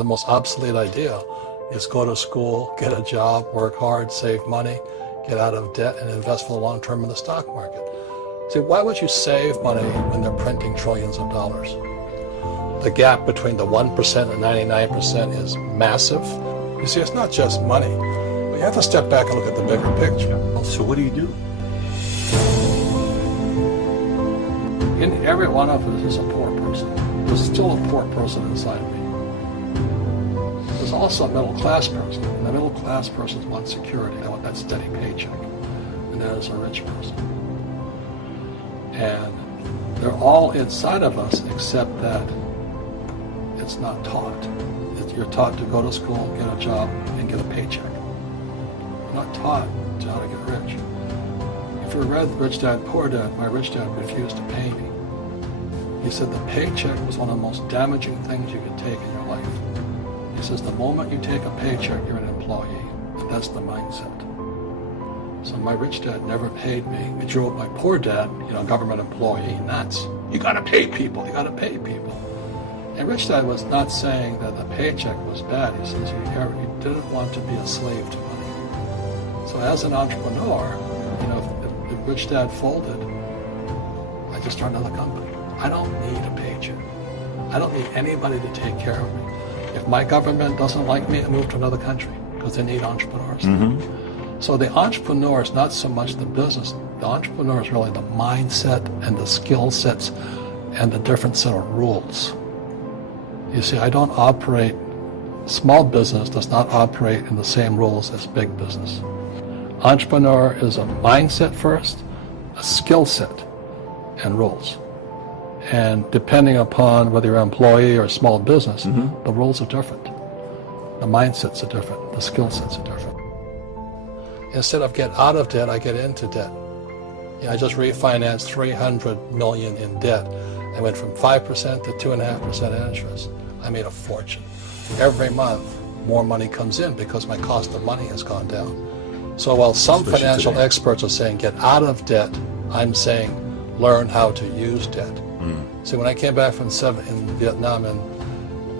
The most obsolete idea is go to school, get a job, work hard, save money, get out of debt, and invest for the long term in the stock market. See, why would you save money when they're printing trillions of dollars? The gap between the 1% and 99% is massive. You see, it's not just money. But you have to step back and look at the bigger picture. So what do you do? In every one of us is a poor person. There's still a poor person inside me. There's also a middle class person. And the middle class person wants security. They want that steady paycheck. And that is a rich person. And they're all inside of us except that it's not taught. You're taught to go to school, get a job, and get a paycheck. You're not taught how to get rich. If you read Rich Dad, Poor Dad, my rich dad refused to pay me. He said the paycheck was one of the most damaging things you could take in your life. He says the moment you take a paycheck, you're an employee. And that's the mindset. So my rich dad never paid me. It drove my poor dad, government employee, nuts. You gotta pay people, you gotta pay people. And Rich Dad was not saying that the paycheck was bad. He says he didn't want to be a slave to money. So as an entrepreneur, if Rich Dad folded, I just started another company. I don't need a paycheck. I don't need anybody to take care of me. If my government doesn't like me, I move to another country because they need entrepreneurs. Mm-hmm. So the entrepreneur is not so much the business. The entrepreneur is really the mindset and the skill sets and the different set of rules. You see, I don't operate, small business does not operate in the same rules as big business. Entrepreneur is a mindset first, a skill set, and rules. And depending upon whether you're an employee or a small business, mm-hmm. the rules are different. The mindsets are different, the skill sets are different. Instead of get out of debt, I get into debt. I just refinanced $300 million in debt. I went from 5% to 2.5% interest. I made a fortune. Every month, more money comes in because my cost of money has gone down. So while some financial experts are saying get out of debt, I'm saying learn how to use debt. See, when I came back from in Vietnam in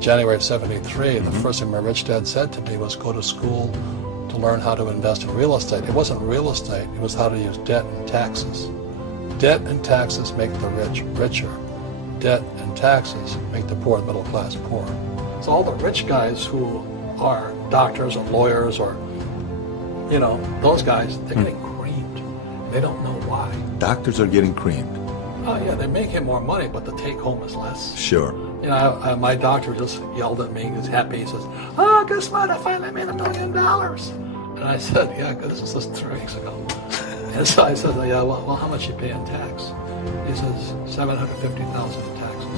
January of '73, the first thing my rich dad said to me was go to school to learn how to invest in real estate. It wasn't real estate, it was how to use debt and taxes. Debt and taxes make the rich richer. Debt and taxes make the poor and middle class poor. So all the rich guys who are doctors or lawyers or, those guys, they're getting creamed. They don't know why. Doctors are getting creamed. Oh yeah, they're making more money, but the take home is less. Sure. My doctor just yelled at me. He's happy. He says, "Oh, guess what? I finally made $1 million." And I said, "Yeah, this was just 3 weeks ago." And so I said, "Yeah, well, how much you pay in tax?" He says, $750,000 in taxes.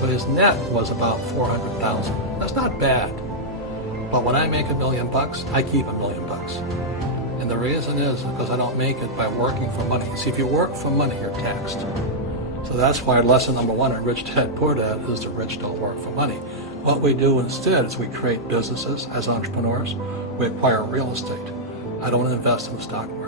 So his net was about $400,000. That's not bad. But when I make $1 million, I keep $1 million. And the reason is because I don't make it by working for money. See, if you work for money, you're taxed. So that's why lesson number 1 in Rich Dad, Poor Dad is the rich don't work for money. What we do instead is we create businesses as entrepreneurs. We acquire real estate. I don't invest in the stock market.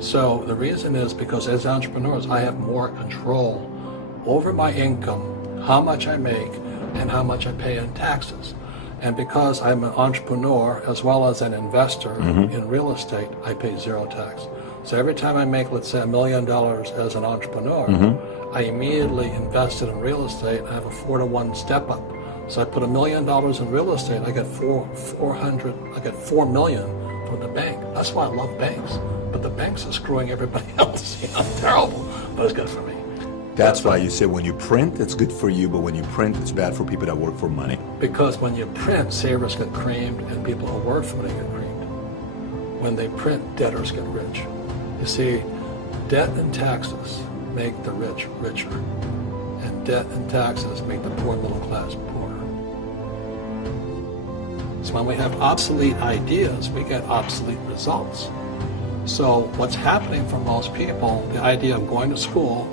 So the reason is because as entrepreneurs, I have more control over my income, how much I make, and how much I pay in taxes. And because I'm an entrepreneur as well as an investor in real estate, I pay 0 tax. So every time I make, let's say, $1 million as an entrepreneur, I immediately invested in real estate. I have a 4-to-1 step up. So I put $1 million in real estate. I get $4 million from the bank. That's why I love banks. But the banks are screwing everybody else. Terrible, but it's good for me. That's why you say when you print, it's good for you, but when you print, it's bad for people that work for money. Because when you print, savers get creamed and people who work for money get creamed. When they print, debtors get rich. You see, debt and taxes make the rich richer, and debt and taxes make the poor middle class poorer. So when we have obsolete ideas, we get obsolete results. So what's happening for most people, the idea of going to school,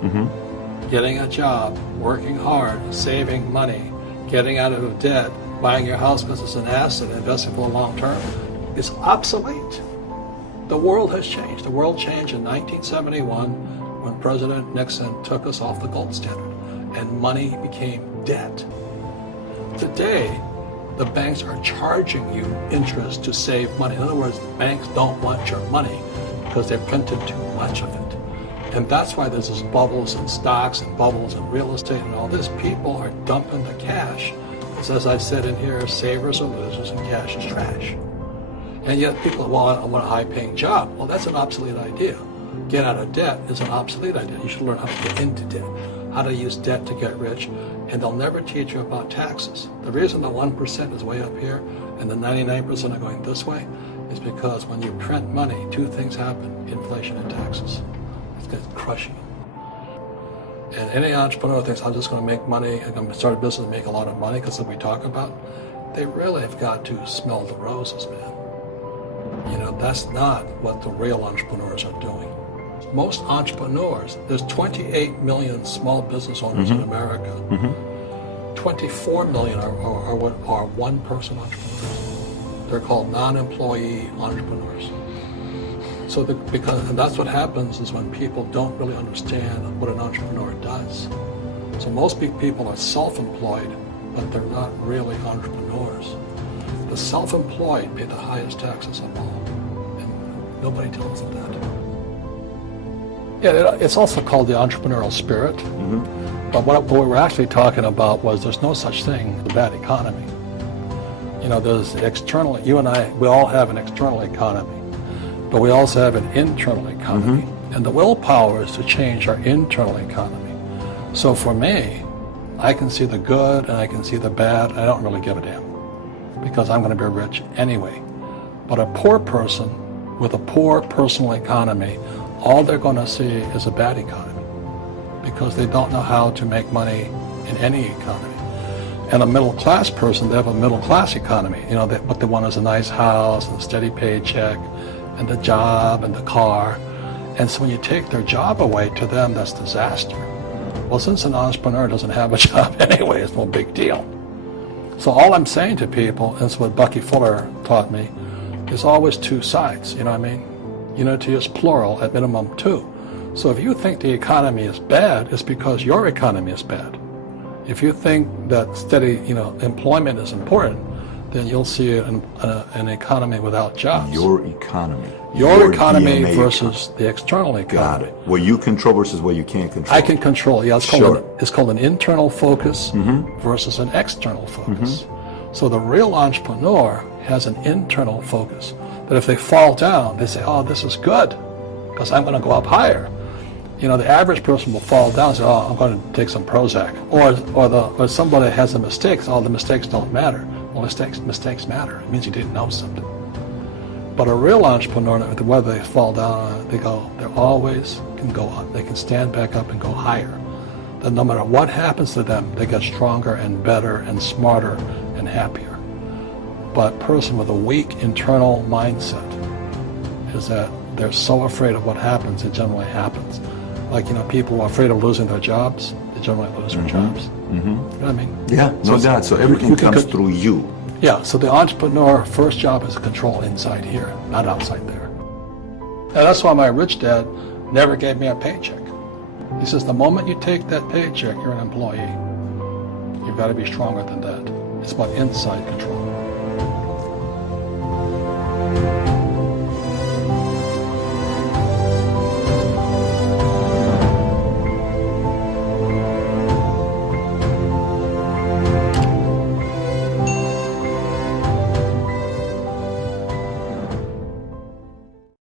getting a job, working hard, saving money, getting out of debt, buying your house because it's an asset, investing for the long term, is obsolete. The world has changed. The world changed in 1971 when President Nixon took us off the gold standard and money became debt. Today, the banks are charging you interest to save money. In other words, the banks don't want your money because they've printed too much of it. And that's why there's this bubbles in stocks and bubbles in real estate and all this. People are dumping the cash. Because as I said in here, savers are losers and cash is trash. And yet people, well, I want a high-paying job. Well, that's an obsolete idea. Get out of debt is an obsolete idea. You should learn how to get into debt, how to use debt to get rich, and they'll never teach you about taxes. The reason the 1% is way up here and the 99% are going this way is because when you print money, two things happen: inflation and taxes. It's crushing you. And any entrepreneur thinks, I'm just going to make money, I'm going to start a business and make a lot of money because of what we talk about. They really have got to smell the roses, man. You know, that's not what the real entrepreneurs are doing. Most entrepreneurs, there's 28 million small business owners in America. 24 million are one-person entrepreneurs. They're called non-employee entrepreneurs. So and that's what happens is when people don't really understand what an entrepreneur does. So most people are self-employed, but they're not really entrepreneurs. The self-employed pay the highest taxes of all, and nobody tells them that. Yeah, it's also called the entrepreneurial spirit. But what we were actually talking about was there's no such thing as a bad economy. You know, there's external, you and I, we all have an external economy, but we also have an internal economy. And the willpower is to change our internal economy. So for me, I can see the good and I can see the bad. I don't really give a damn because I'm going to be rich anyway. But a poor person with a poor personal economy, all they're going to see is a bad economy because they don't know how to make money in any economy. And a middle-class person, they have a middle-class economy. You know, what they want is a nice house and a steady paycheck and the job and the car. And so when you take their job away, to them, that's disaster. Well, since an entrepreneur doesn't have a job anyway, it's no big deal. So all I'm saying to people, and it's what Bucky Fuller taught me, is always two sides, you know what I mean? Unity is plural, at minimum two. So if you think the economy is bad, it's because your economy is bad. If you think that steady, employment is important, then you'll see an economy without jobs. Your economy. Your economy DNA versus the external economy. Got it. What you control versus what you can't control. I can control. Yeah, it's called an internal focus versus an external focus. So the real entrepreneur has an internal focus. That if they fall down, they say, "Oh, this is good, because I'm going to go up higher." You know, the average person will fall down and say, "Oh, I'm going to take some Prozac," or somebody has a mistake. So, "Oh, the mistakes don't matter." Well, mistakes matter. It means you didn't know something. But a real entrepreneur, whether they fall down, they always can go up. They can stand back up and go higher. That no matter what happens to them, they get stronger and better and smarter and happier. But a person with a weak internal mindset is that they're so afraid of what happens, it generally happens. Like, people who are afraid of losing their jobs, they generally lose their jobs. You know what I mean? Yeah, no doubt. So everything comes through you. Yeah, so the entrepreneur first job is to control inside here, not outside there. And that's why my rich dad never gave me a paycheck. He says, the moment you take that paycheck, you're an employee. You've got to be stronger than that. It's about inside control.